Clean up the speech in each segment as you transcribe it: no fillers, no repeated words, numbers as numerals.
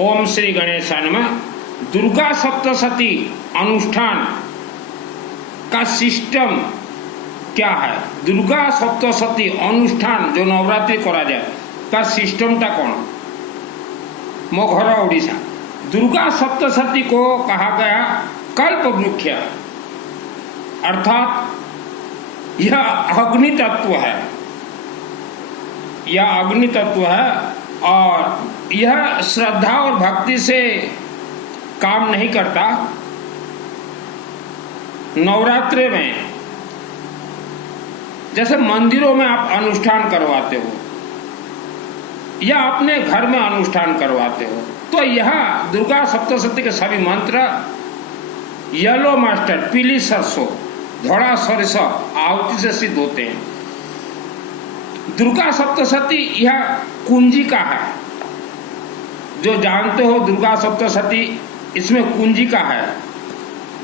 ओम श्री गणेशाय नमः। दुर्गा सप्तशती अनुष्ठान का सिस्टम क्या है? दुर्गा सप्तशती अनुष्ठान जो नवरात्रि करा जाए का सिस्टमटा कौन? मो घर ओडिशा। दुर्गा सप्तशती को कहा गया कल्प वृक्ष, अर्थात यह अग्नि तत्व है, यह अग्नि तत्व है और यह श्रद्धा और भक्ति से काम नहीं करता। नवरात्रि में जैसे मंदिरों में आप अनुष्ठान करवाते हो या अपने घर में अनुष्ठान करवाते हो, तो यह दुर्गा सप्तशती के सभी मंत्र येलो मस्टर्ड, पीली सरसों, धोड़ा सरस आहुति से सिद्ध होते हैं। दुर्गा सप्तशती यह कुंजिका है। जो जानते हो दुर्गा सप्तशती इसमें कुंजिका है।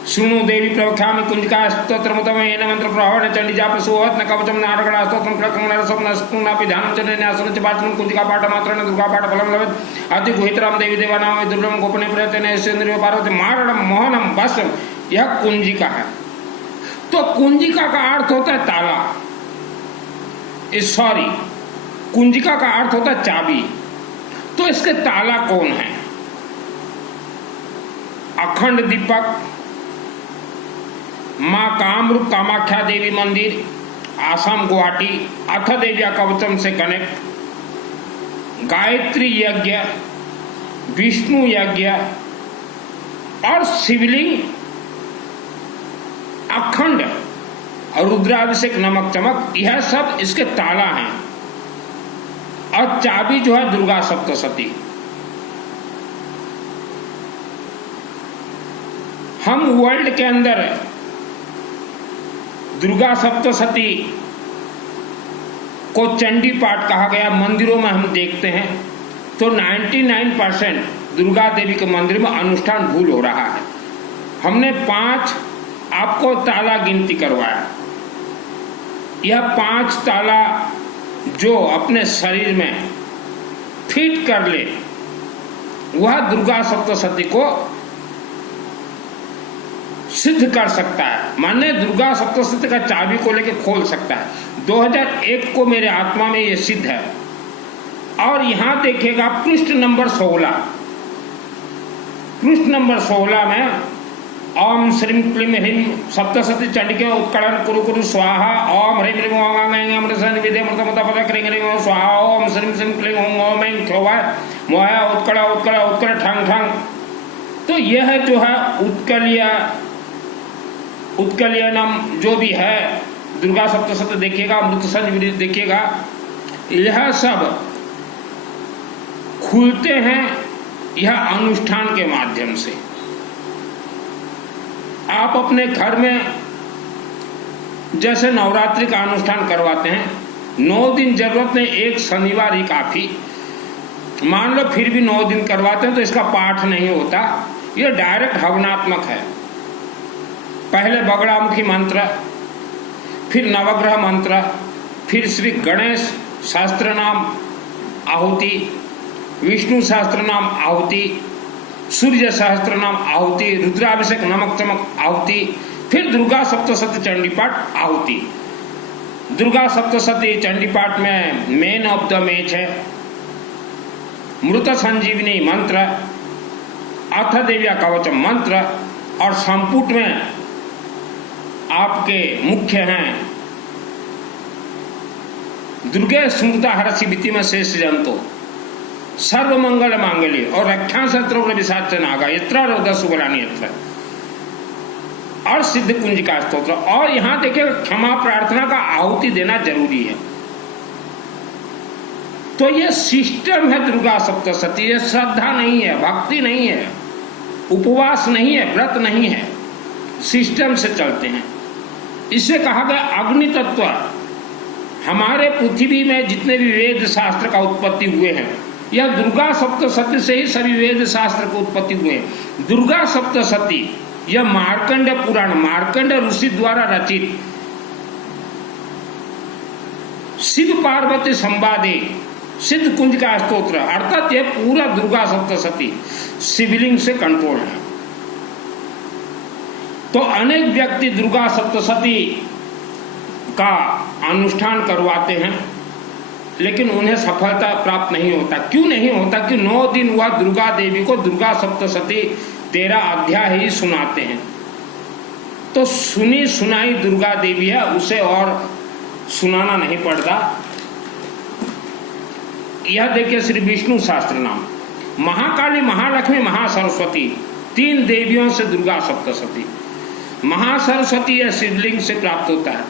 सुनो देवी प्रवख्यामि कुंजिका स्तोत्रम तमेन मंत्र प्रहरण चंडी जाप सुवत न कवचम नारगण स्तोत्रम प्रकरण नरसम स्तुनापि ध्यानं चंडी न्यासन च पाठनं कुंजिका पाठ मात्रेण दुर्गा पाठ फलं लभेत्। अति गुहितराम देवी देवानां दुर्लभं गोपने प्रयत्नेन सेन्द्रिय पार्वती मारणं मोहनम वशम, यह कुंजिका है। तो कुंजिका का अर्थ होता है ताला, सॉरी, कुंजिका का अर्थ होता है चाबी। तो इसके ताला कौन है? अखंड दीपक, मां कामरूप कामाख्या देवी मंदिर, आसाम गुवाहाटी, अथ देविया कवचम से कनेक्ट, गायत्री यज्ञ, विष्णु यज्ञ और शिवलिंग अखंड रुद्राभिषेक नमक चमक, यह सब इसके ताला हैं। और चाबी जो है दुर्गा सप्तशती। हम वर्ल्ड के अंदर दुर्गा सप्तशती को चंडी पाठ कहा गया। मंदिरों में हम देखते हैं तो 99% दुर्गा देवी के मंदिर में अनुष्ठान भूल हो रहा है। हमने 5 आपको ताला गिनती करवाया। यह 5 ताला जो अपने शरीर में फिट कर ले, वह दुर्गा सप्तशती को सिद्ध कर सकता है। माने दुर्गा सप्तशती का चाबी को लेकर खोल सकता है। 2001 को मेरे आत्मा में यह सिद्ध है। और यहां देखिएगा पृष्ठ नंबर 16, पृष्ठ नंबर 16 में ओम श्रीं क्लीं ह्रीं सप्तशती चंडिके उत्कलन कुरु कुरु स्वाहा। ओम ह्रीं क्लीं ओम ऐं अमृतसन विदे अमृतमत पद क्रीं क्लीं ओम स्वाहा। ओम श्रीं श्रीं क्लीं ओम ऐं क्षोभा मोहा उत्कल उत्कल उत्कल ठंग ठंग। तो यह जो है उत्कलयनम जो भी है दुर्गा सप्तशती देखिएगा, अमृत संजीवनी देखिएगा, यह सब खुलते हैं यह अनुष्ठान के माध्यम से। आप अपने घर में जैसे नवरात्रि का अनुष्ठान करवाते हैं, 9 दिन जरूरत नहीं, एक शनिवार ही काफी। मान लो फिर भी 9 दिन करवाते हैं तो इसका पाठ नहीं होता, यह डायरेक्ट हवनात्मक है। पहले बगड़ामुखी मंत्र, फिर नवग्रह मंत्र, फिर श्री गणेश शास्त्र नाम आहुति, विष्णु शास्त्र नाम आहुति, सूर्य सहस्त्र नाम आहुति, रुद्राभिषेक नमक चमक आहुति, फिर दुर्गा सप्तशती चंडी पाठ आहुति। दुर्गा सप्तशती चंडी पाठ में मेन ऑफ द मैच है मृत संजीवनी मंत्र, अथ देविया कवचम मंत्र, और संपुट में आपके मुख्य हैं दुर्गे स्मृता हरसि वित्ति में शेष जंतो सर्व मंगल मांगल्य और रक्षा शत्रु विशाच नागा यत्र रोद सुबलानी यत्र और सिद्ध कुंजिका स्तोत्र। और यहां देखिए क्षमा प्रार्थना का आहुति देना जरूरी है। तो ये सिस्टम है दुर्गा सप्तशती। ये श्रद्धा नहीं है, भक्ति नहीं है, उपवास नहीं है, व्रत नहीं है, सिस्टम से चलते हैं। इसे कहा गया अग्नि तत्व। हमारे पृथ्वी में जितने भी वेद शास्त्र का उत्पत्ति हुए हैं, यह दुर्गा सप्तशती से ही सभी वेद शास्त्र की उत्पत्ति हुए हैं। दुर्गा सप्तशती यह मार्कंड पुराण, मार्कंड ऋषि द्वारा रचित शिव पार्वती संवादे सिद्ध कुंज का स्तोत्र, अर्थात यह पूरा दुर्गा सप्तशती शिवलिंग से कंट्रोल है। तो अनेक व्यक्ति दुर्गा सप्तशती का अनुष्ठान करवाते हैं, लेकिन उन्हें सफलता प्राप्त नहीं होता। क्यों नहीं होता? कि 9 दिन वह दुर्गा देवी को दुर्गा सप्तशती 13 अध्याय ही सुनाते हैं। तो सुनी सुनाई दुर्गा देवी है, उसे और सुनाना नहीं पड़ता। यह देखिए श्री विष्णु सहस्त्र नाम, महाकाली, महालक्ष्मी, महासरस्वती, 3 देवियों से दुर्गा सप्तशती। महासरस्वती यह शिवलिंग से प्राप्त होता है,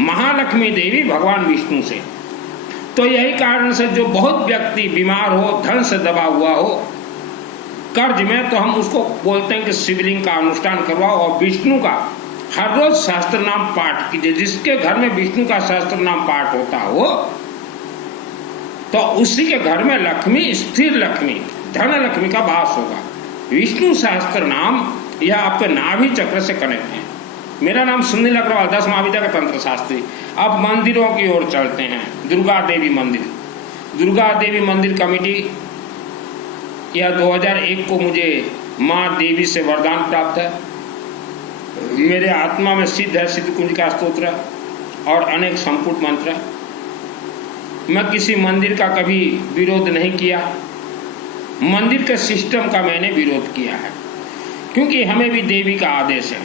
महालक्ष्मी देवी भगवान विष्णु से। तो यही कारण से जो बहुत व्यक्ति बीमार हो, धन से दबा हुआ हो, कर्ज में, तो हम उसको बोलते हैं कि शिवलिंग का अनुष्ठान करवाओ और विष्णु का हर रोज सहस्त्र नाम पाठ कीजिए। जिसके घर में विष्णु का सहस्त्र नाम पाठ होता हो, तो उसी के घर में लक्ष्मी, स्थिर लक्ष्मी, धन लक्ष्मी का वास होगा। विष्णु सहस्त्र नाम यह आपके नाभि चक्र से कनेक्ट है। मेरा नाम सुनील अग्रवाल, 10 महाविद्या का तंत्र शास्त्री। अब मंदिरों की ओर चलते हैं। दुर्गा देवी मंदिर, दुर्गा देवी मंदिर कमेटी, यह 2001 को मुझे माँ देवी से वरदान प्राप्त है। मेरे आत्मा में सिद्ध है सिद्ध कुंज का स्तोत्र और अनेक संपुट मंत्र। मैं किसी मंदिर का कभी विरोध नहीं किया, मंदिर के सिस्टम का मैंने विरोध किया है, क्योंकि हमें भी देवी का आदेश है।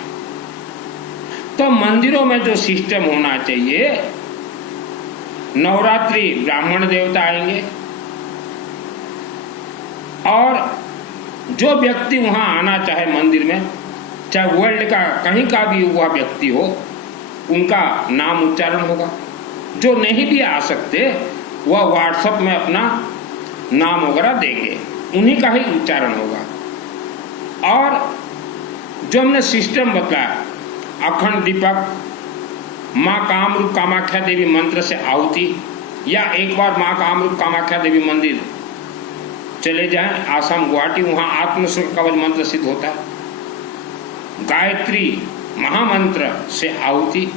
तो मंदिरों में जो सिस्टम होना चाहिए, नवरात्रि ब्राह्मण देवता आएंगे और जो व्यक्ति वहां आना चाहे मंदिर में, चाहे वर्ल्ड का कहीं का भी हुआ व्यक्ति हो, उनका नाम उच्चारण होगा। जो नहीं भी आ सकते वह व्हाट्सएप में अपना नाम वगैरह देंगे, उन्हीं का ही उच्चारण होगा। और जो हमने सिस्टम बताया, अखंड दीपक, माँ कामरूप कामाख्या देवी मंत्र से आहुति, या एक बार माँ कामरूप कामाख्या देवी मंदिर चले जाएं, आसाम गुवाहाटी, वहाँ आत्मसुख कवच मंत्र सिद्ध होता है। गायत्री महामंत्र से आहुति,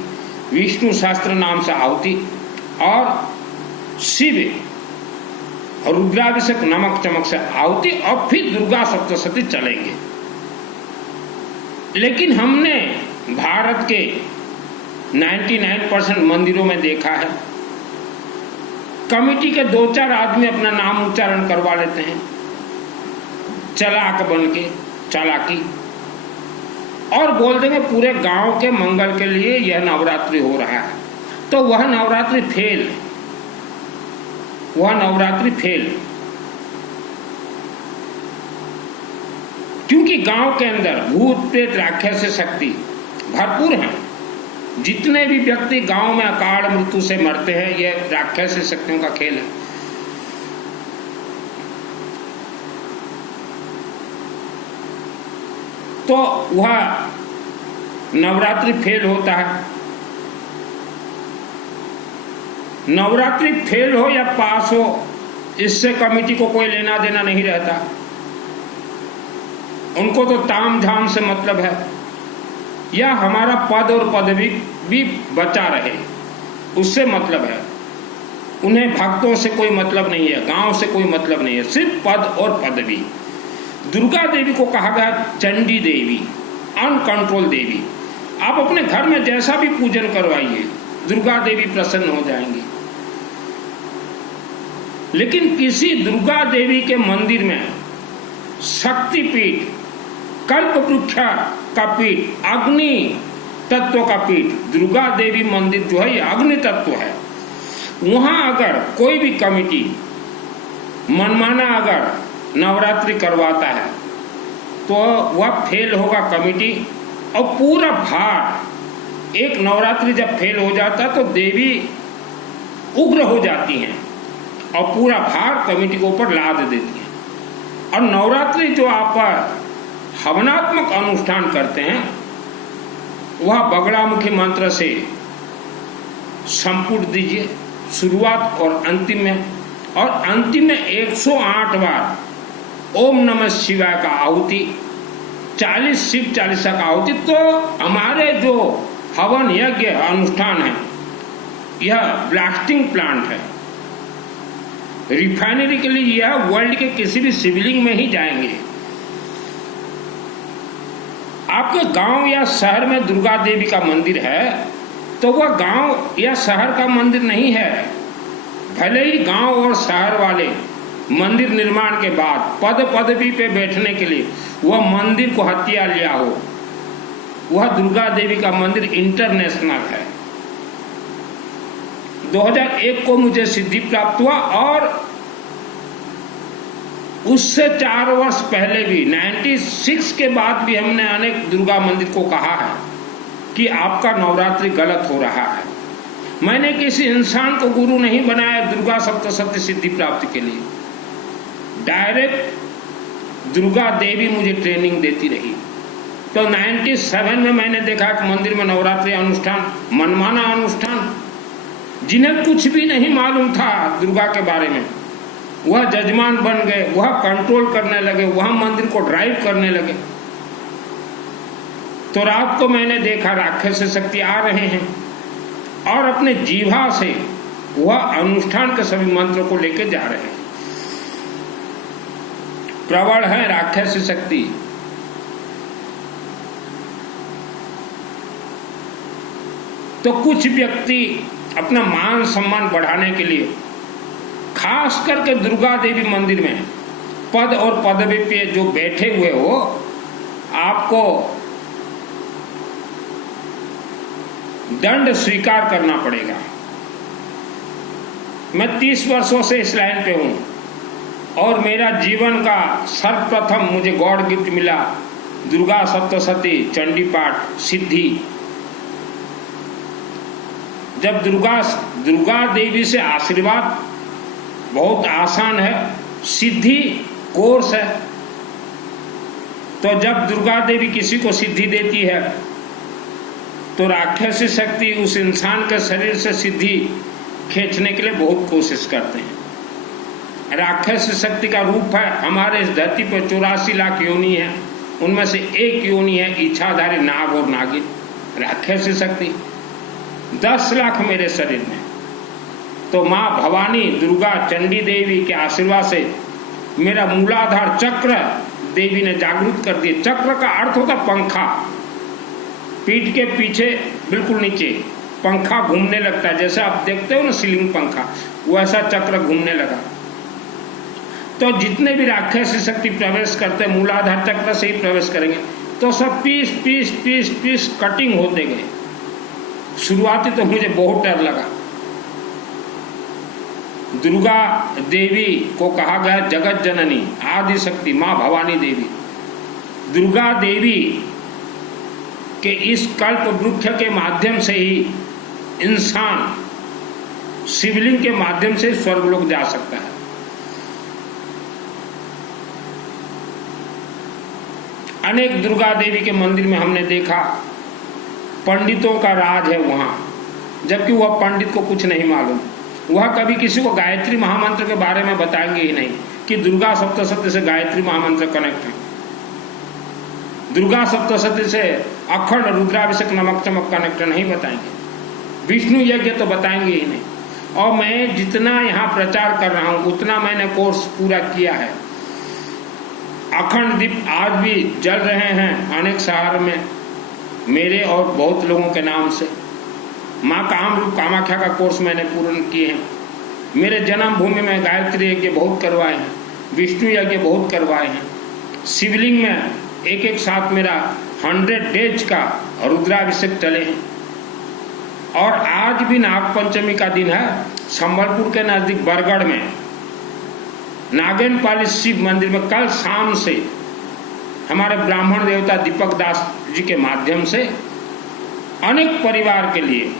विष्णु सहस्त्र नाम से आहुति, और शिव रुद्राभिषेक नमक चमक से आहुति, और फिर दुर्गा सप्तशती चलेंगे। लेकिन हमने भारत के 99% मंदिरों में देखा है, कमेटी के 2-4 आदमी अपना नाम उच्चारण करवा लेते हैं, चालाक बन के, चालाकी, और बोल देंगे पूरे गांव के मंगल के लिए यह नवरात्रि हो रहा है। तो वह नवरात्रि फेल, वह नवरात्रि फेल। क्योंकि गांव के अंदर भूत प्रेत राक्षस शक्ति भरपूर हैं। जितने भी व्यक्ति गांव में अकाल मृत्यु से मरते हैं, यह राक्षस शक्तियों का खेल है। तो वह नवरात्रि फेल होता है। नवरात्रि फेल हो या पास हो, इससे कमेटी को कोई लेना देना नहीं रहता। उनको तो ताम झाम से मतलब है, या हमारा पद और पदवी भी बचा रहे, उससे मतलब है। उन्हें भक्तों से कोई मतलब नहीं है, गांव से कोई मतलब नहीं है, सिर्फ पद और पदवी। दुर्गा देवी को कहा गया चंडी देवी, अनकंट्रोल देवी। आप अपने घर में जैसा भी पूजन करवाइए, दुर्गा देवी प्रसन्न हो जाएंगी। लेकिन किसी दुर्गा देवी के मंदिर में शक्तिपीठ, कल्प वृक्ष का पीठ, अग्नि तत्व का पीठ, दुर्गा देवी मंदिर जो है ये अग्नि तत्व है। वहां अगर कोई भी कमेटी मनमाना अगर नवरात्रि करवाता है तो वह फेल होगा कमेटी। और पूरा भार, एक नवरात्रि जब फेल हो जाता है तो देवी उग्र हो जाती हैं और पूरा भार कमेटी के ऊपर लाद देती हैं। और नवरात्रि जो आप हवनात्मक अनुष्ठान करते हैं, वह बगड़ामुखी मंत्र से संपुट दीजिए शुरुआत और अंतिम में, और अंतिम में 108 बार ओम नमः शिवाय का आहुति, 40 शिव चालीसा का आहुति। तो हमारे जो हवन यज्ञ अनुष्ठान है, यह ब्लास्टिंग प्लांट है। रिफाइनरी के लिए यह वर्ल्ड के किसी भी शिवलिंग में ही जाएंगे। आपके गांव या शहर में दुर्गा देवी का मंदिर है तो वह गांव या शहर का मंदिर नहीं है। भले ही गांव और शहर वाले मंदिर निर्माण के बाद पद पदवी पे बैठने के लिए वह मंदिर को हत्या लिया हो, वह दुर्गा देवी का मंदिर इंटरनेशनल है। 2001 को मुझे सिद्धि प्राप्त हुआ और उससे 4 वर्ष पहले भी 96 के बाद भी हमने अनेक दुर्गा मंदिर को कहा है कि आपका नवरात्रि गलत हो रहा है। मैंने किसी इंसान को गुरु नहीं बनाया दुर्गा सप्तशती सिद्धि प्राप्ति के लिए। डायरेक्ट दुर्गा देवी मुझे ट्रेनिंग देती रही। तो 97 में मैंने देखा कि मंदिर में नवरात्रि अनुष्ठान, मनमाना अनुष्ठान, जिन्हें कुछ भी नहीं मालूम था दुर्गा के बारे में, वह जजमान बन गए, वह कंट्रोल करने लगे, वह मंदिर को ड्राइव करने लगे। तो रात को मैंने देखा राक्षस शक्ति आ रहे हैं और अपने जीवा से वह अनुष्ठान के सभी मंत्रों को लेकर जा रहे हैं। प्रबल है राक्षस शक्ति। तो कुछ व्यक्ति अपना मान सम्मान बढ़ाने के लिए खास करके दुर्गा देवी मंदिर में पद और पदवी पे जो बैठे हुए हो, आपको दंड स्वीकार करना पड़ेगा। मैं 30 वर्षों से इस लाइन पे हूं और मेरा जीवन का सर्वप्रथम मुझे गॉड गिफ्ट मिला दुर्गा सप्तशती चंडी पाठ सिद्धि। जब दुर्गा देवी से आशीर्वाद बहुत आसान है, सिद्धि कोर्स है। तो जब दुर्गा देवी किसी को सिद्धि देती है तो राक्षसी शक्ति उस इंसान के शरीर से सिद्धि खींचने के लिए बहुत कोशिश करते हैं। राक्षसी शक्ति का रूप है, हमारे इस धरती पर 84 लाख योनि है, उनमें से एक योनि है इच्छाधारी नाग और नागिन। राक्षसी शक्ति 10 लाख मेरे शरीर में। तो माँ भवानी दुर्गा चंडी देवी के आशीर्वाद से मेरा मूलाधार चक्र देवी ने जागृत कर दिया। चक्र का अर्थ होता पंखा, पीठ के पीछे बिल्कुल नीचे पंखा घूमने लगता है, जैसे आप देखते हो ना सीलिंग पंखा, वैसा चक्र घूमने लगा। तो जितने भी राक्षसी शक्ति प्रवेश करते मूलाधार चक्र से ही प्रवेश करेंगे, तो सब piece piece piece piece cutting होते गए। शुरुआती तो मुझे बहुत डर लगा। दुर्गा देवी को कहा गया जगत जननी आदि शक्ति माँ भवानी देवी। दुर्गा देवी के इस कल्प वृक्ष के माध्यम से ही इंसान शिवलिंग के माध्यम से स्वर्गलोक जा सकता है। अनेक दुर्गा देवी के मंदिर में हमने देखा पंडितों का राज है वहां, जबकि वह पंडित को कुछ नहीं मालूम। वह कभी किसी को गायत्री महामंत्र के बारे में बताएंगे ही नहीं कि दुर्गा सप्तशती से गायत्री महामंत्र कनेक्ट है, दुर्गा सप्तशती से अखंड रुद्राभिषेक नमक चमक कनेक्ट नहीं बताएंगे, विष्णु यज्ञ तो बताएंगे ही नहीं। और मैं जितना यहाँ प्रचार कर रहा हूँ उतना मैंने कोर्स पूरा किया है। अखंड दीप आज भी जल रहे हैं अनेक शहर में मेरे और बहुत लोगों के नाम से। माँ कामरूप कामाख्या का कोर्स मैंने पूर्ण किए हैं। मेरे जन्मभूमि में गायत्री यज्ञ बहुत करवाए हैं, विष्णु यज्ञ बहुत करवाए हैं। शिवलिंग में एक एक साथ मेरा 100 डेज का रुद्राभिषेक चले हैं। और आज भी नागपंचमी का दिन है, संबलपुर के नजदीक बरगढ़ में नागेनपाली शिव मंदिर में कल शाम से हमारे ब्राह्मण देवता दीपक दास जी के माध्यम से अनेक परिवार के लिए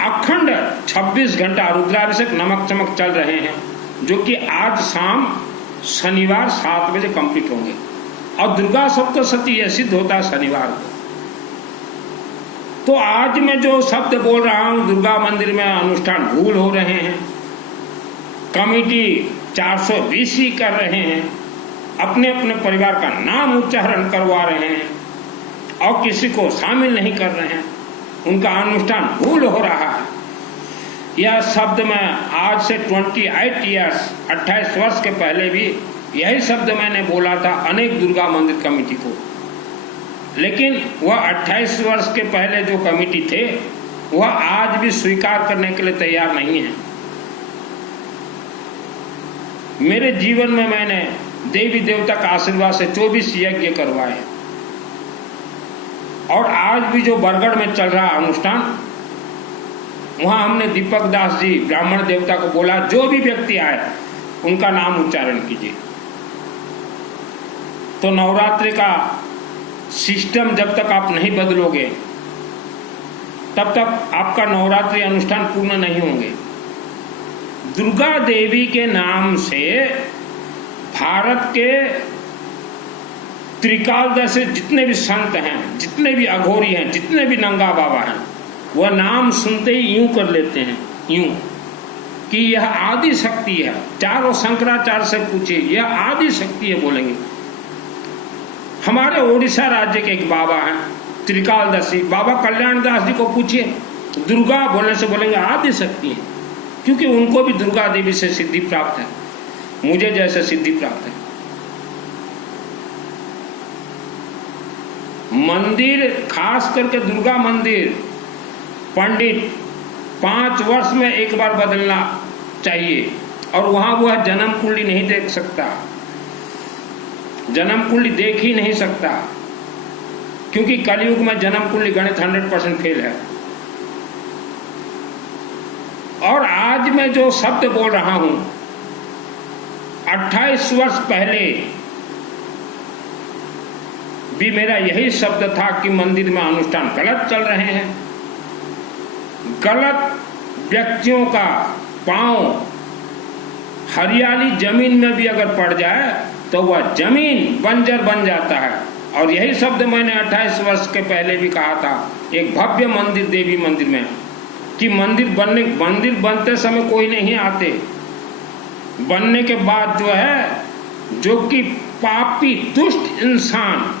अखंड 26 घंटा रुद्राभिषेक नमक चमक चल रहे हैं, जो कि आज शाम शनिवार 7 बजे कंप्लीट होंगे। और दुर्गा सप्तशती यह सिद्ध होता है शनिवार को। तो आज मैं जो शब्द बोल रहा हूं दुर्गा मंदिर में अनुष्ठान भूल हो रहे हैं, कमेटी 420 ही कर रहे हैं, अपने अपने परिवार का नाम उच्चारण करवा रहे हैं और किसी को शामिल नहीं कर रहे हैं, उनका अनुष्ठान भूल हो रहा है। यह शब्द मैं आज से 28 ईयर्स 28 वर्ष के पहले भी यही शब्द मैंने बोला था अनेक दुर्गा मंदिर कमेटी को, लेकिन वह 28 वर्ष के पहले जो कमेटी थे वह आज भी स्वीकार करने के लिए तैयार नहीं है। मेरे जीवन में मैंने देवी देवता का आशीर्वाद से 24 यज्ञ करवाए और आज भी जो बरगढ़ में चल रहा अनुष्ठान, वहां हमने दीपक दास जी ब्राह्मण देवता को बोला जो भी व्यक्ति आए उनका नाम उच्चारण कीजिए। तो नवरात्रि का सिस्टम जब तक आप नहीं बदलोगे तब तक आपका नवरात्रि अनुष्ठान पूर्ण नहीं होंगे। दुर्गा देवी के नाम से भारत के त्रिकालदर्शी जितने भी संत हैं, जितने भी अघोरी हैं, जितने भी नंगा बाबा हैं, वह नाम सुनते ही यूं कर लेते हैं, यूं कि यह आदि शक्ति है। चारों शंकराचार्य से पूछिए, यह आदि शक्ति है बोलेंगे। हमारे ओडिशा राज्य के एक बाबा हैं त्रिकालदर्शी, बाबा कल्याण दास जी को पूछिए, दुर्गा बोलने से बोलेंगे आदि शक्ति है, क्योंकि उनको भी दुर्गा देवी से सिद्धि प्राप्त है, मुझे जैसे सिद्धि प्राप्त है। मंदिर खास करके दुर्गा मंदिर पंडित 5 वर्ष में एक बार बदलना चाहिए, और वहां वह जन्म कुंडली नहीं देख सकता, जन्म कुंडली देख ही नहीं सकता, क्योंकि कलयुग में जन्म कुंडली गणित 100% फेल है। और आज मैं जो शब्द बोल रहा हूं, 28 वर्ष पहले भी मेरा यही शब्द था कि मंदिर में अनुष्ठान गलत चल रहे हैं। गलत व्यक्तियों का पांव हरियाली जमीन में भी अगर पड़ जाए तो वह जमीन बंजर बन जाता है। और यही शब्द मैंने 28 वर्ष के पहले भी कहा था एक भव्य मंदिर देवी मंदिर में, कि मंदिर बनते समय कोई नहीं आते, बनने के बाद जो है, जो कि पापी दुष्ट इंसान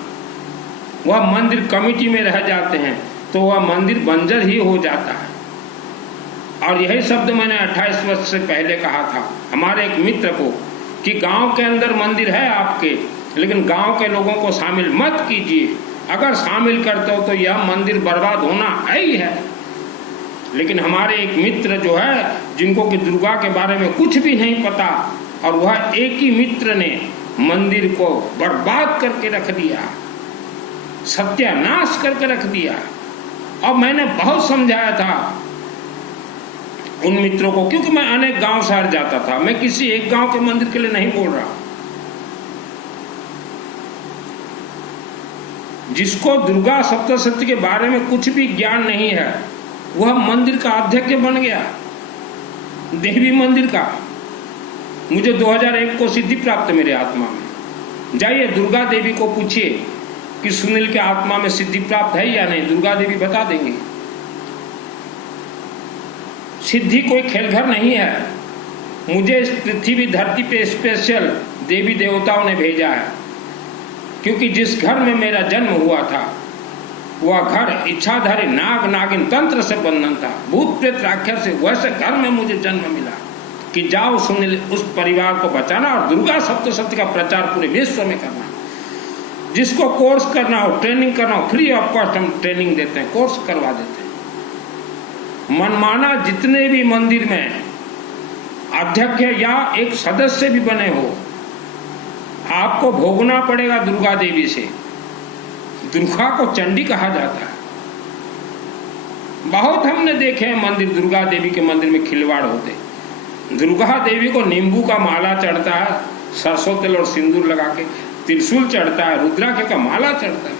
वह मंदिर कमेटी में रह जाते हैं, तो वह मंदिर बंजर ही हो जाता है। और यही शब्द मैंने 28 वर्ष से पहले कहा था हमारे एक मित्र को, कि गांव के अंदर मंदिर है आपके, लेकिन गांव के लोगों को शामिल मत कीजिए, अगर शामिल करते हो तो यह मंदिर बर्बाद होना ही है। लेकिन हमारे एक मित्र जो है, जिनको कि दुर्गा के बारे में कुछ भी नहीं पता, और वह एक ही मित्र ने मंदिर को बर्बाद करके रख दिया, सत्यानाश करके रख दिया। और मैंने बहुत समझाया था उन मित्रों को, क्योंकि मैं अनेक गांव शहर जाता था, मैं किसी एक गांव के मंदिर के लिए नहीं बोल रहा। जिसको दुर्गा सप्तशती के बारे में कुछ भी ज्ञान नहीं है, वह मंदिर का अध्यक्ष बन गया, देवी मंदिर का। मुझे 2001 को सिद्धि प्राप्त मेरे आत्मा में। जाइए दुर्गा देवी को पूछिए कि सुनील के आत्मा में सिद्धि प्राप्त है या नहीं, दुर्गा देवी बता देंगे। सिद्धि कोई खेलघर नहीं है। मुझे इस पृथ्वी धरती पे स्पेशल देवी देवताओं ने भेजा है, क्योंकि जिस घर में मेरा जन्म हुआ था वह घर इच्छाधारी नाग नागिन तंत्र से बंधन था, भूत प्रेत राक्षस से, वैसे घर में मुझे जन्म मिला कि जाओ सुनील उस परिवार को बचाना और दुर्गा सप्तशती का प्रचार पूरे विश्व में करना। जिसको कोर्स करना हो, ट्रेनिंग करना हो, फ्री ऑफ कॉस्ट हम ट्रेनिंग देते हैं, कोर्स करवा देते हैं। मनमाना जितने भी मंदिर में अध्यक्ष या एक सदस्य भी बने हो, आपको भोगना पड़ेगा दुर्गा देवी से। दुर्गा को चंडी कहा जाता है। बहुत हमने देखे हैं मंदिर, दुर्गा देवी के मंदिर में खिलवाड़ होते। दुर्गा देवी को नींबू का माला चढ़ता है, सरसों तेल और सिंदूर लगा के, त्रिशूल चढ़ता है, रुद्राक्ष का माला चढ़ता है।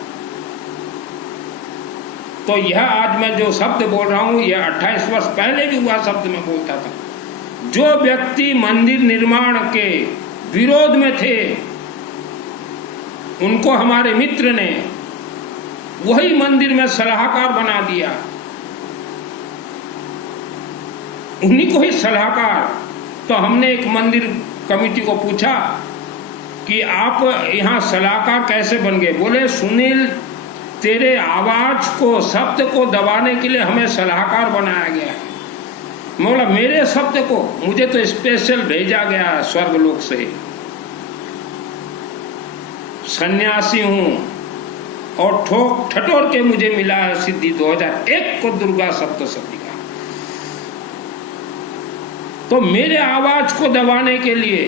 तो यह आज मैं जो शब्द बोल रहा हूं, यह 28 वर्ष पहले भी हुआ शब्द मैं बोलता था। जो व्यक्ति मंदिर निर्माण के विरोध में थे, उनको हमारे मित्र ने वही मंदिर में सलाहकार बना दिया, उन्हीं को ही सलाहकार। तो हमने एक मंदिर कमेटी को पूछा कि आप यहाँ सलाहकार कैसे बन गए? बोले सुनील, तेरे आवाज को, शब्द को दबाने के लिए हमें सलाहकार बनाया गया है। मैं बोला मेरे शब्द को, मुझे तो स्पेशल भेजा गया है स्वर्गलोक से, सन्यासी हूं और ठोक ठटोर के मुझे मिला है सिद्धि 2001 को दुर्गा सप्तशती का। तो मेरे आवाज को दबाने के लिए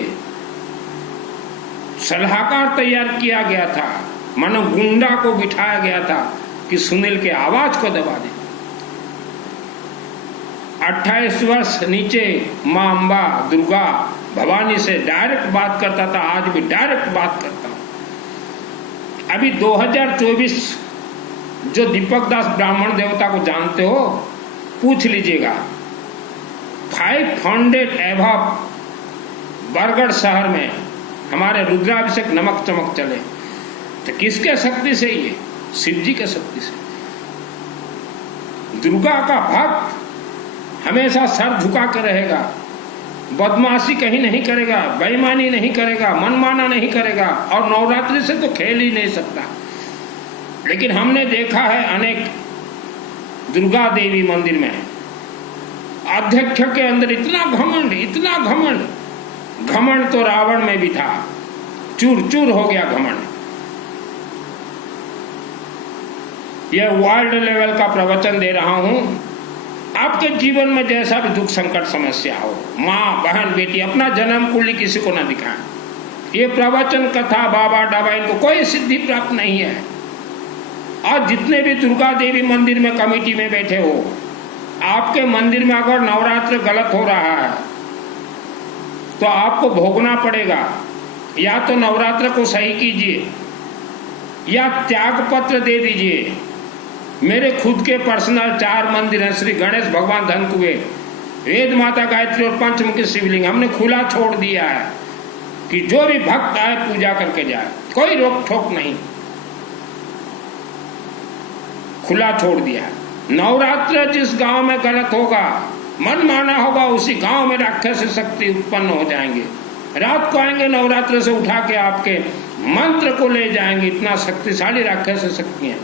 सलाहकार तैयार किया गया था, मानो गुंडा को बिठाया गया था कि सुनील के आवाज को दबा दे। 28 वर्ष नीचे मां अंबा दुर्गा भवानी से डायरेक्ट बात करता था, आज भी डायरेक्ट बात करता हूं। अभी 2024 जो दीपक दास ब्राह्मण देवता को जानते हो, पूछ लीजिएगा, 500 एबव बरगढ़ शहर में हमारे रुद्राभिषेक नमक चमक चले, तो किसके शक्ति से? ये शिव जी के शक्ति से। दुर्गा का भक्त हमेशा सर झुका कर रहेगा, बदमाशी कहीं नहीं करेगा, बेईमानी नहीं करेगा, मनमाना नहीं करेगा, और नवरात्रि से तो खेल ही नहीं सकता। लेकिन हमने देखा है अनेक दुर्गा देवी मंदिर में अध्यक्ष के अंदर इतना घमंड, इतना घमंड, घमंड तो रावण में भी था, चूर चूर हो गया घमंड। यह वर्ल्ड लेवल का प्रवचन दे रहा हूं। आपके जीवन में जैसा भी दुख संकट समस्या हो, माँ बहन बेटी, अपना जन्म कुंडली किसी को ना दिखाएं। ये प्रवचन कथा बाबा डाबा इनको कोई सिद्धि प्राप्त नहीं है। और जितने भी दुर्गा देवी मंदिर में कमेटी में बैठे हो, आपके मंदिर में अगर नवरात्र गलत हो रहा है तो आपको भोगना पड़ेगा। या तो नवरात्र को सही कीजिए या त्याग पत्र दे दीजिए। मेरे खुद के पर्सनल 4 मंदिर हैं, श्री गणेश भगवान धन कुबेर, वेद माता गायत्री और पंचमुखी शिवलिंग हमने खुला छोड़ दिया है कि जो भी भक्त आए पूजा करके जाए, कोई रोक ठोक नहीं, खुला छोड़ दिया। नवरात्र जिस गांव में गलत होगा, मन माना होगा, उसी गांव में राक्षस शक्ति उत्पन्न हो जाएंगे। रात को आएंगे, नवरात्र से उठा के आपके मंत्र को ले जाएंगे, इतना शक्तिशाली राक्षस शक्ति है,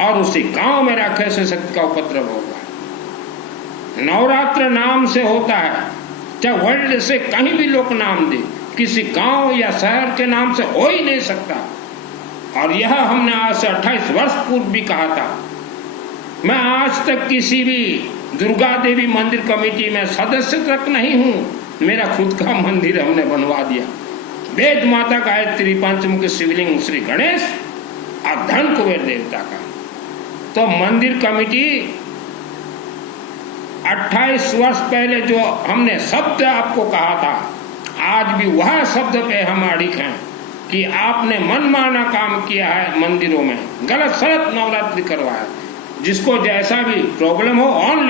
और उसी गांव में राक्षस शक्ति का उपद्रव होगा। नवरात्र नाम से होता है, चाहे वर्ल्ड से कहीं भी लोग नाम दे, किसी गांव या शहर के नाम से हो ही नहीं सकता। और यह हमने आज से 28 वर्ष पूर्व भी कहा था। मैं आज तक किसी भी दुर्गा देवी मंदिर कमेटी में सदस्य तक नहीं हूं। मेरा खुद का मंदिर हमने बनवा दिया, वेद माता गायत्री, पंचमुखी शिवलिंग, श्री गणेश और धन कुबेर देवता का। तो मंदिर कमेटी 28 वर्ष पहले जो हमने शब्द आपको कहा था, आज भी वह शब्द पे हम अड़िग हैं कि आपने मनमाना काम किया है, मंदिरों में गलत सलत नवरात्रि करवाया। जिसको जैसा भी प्रॉब्लम हो ऑन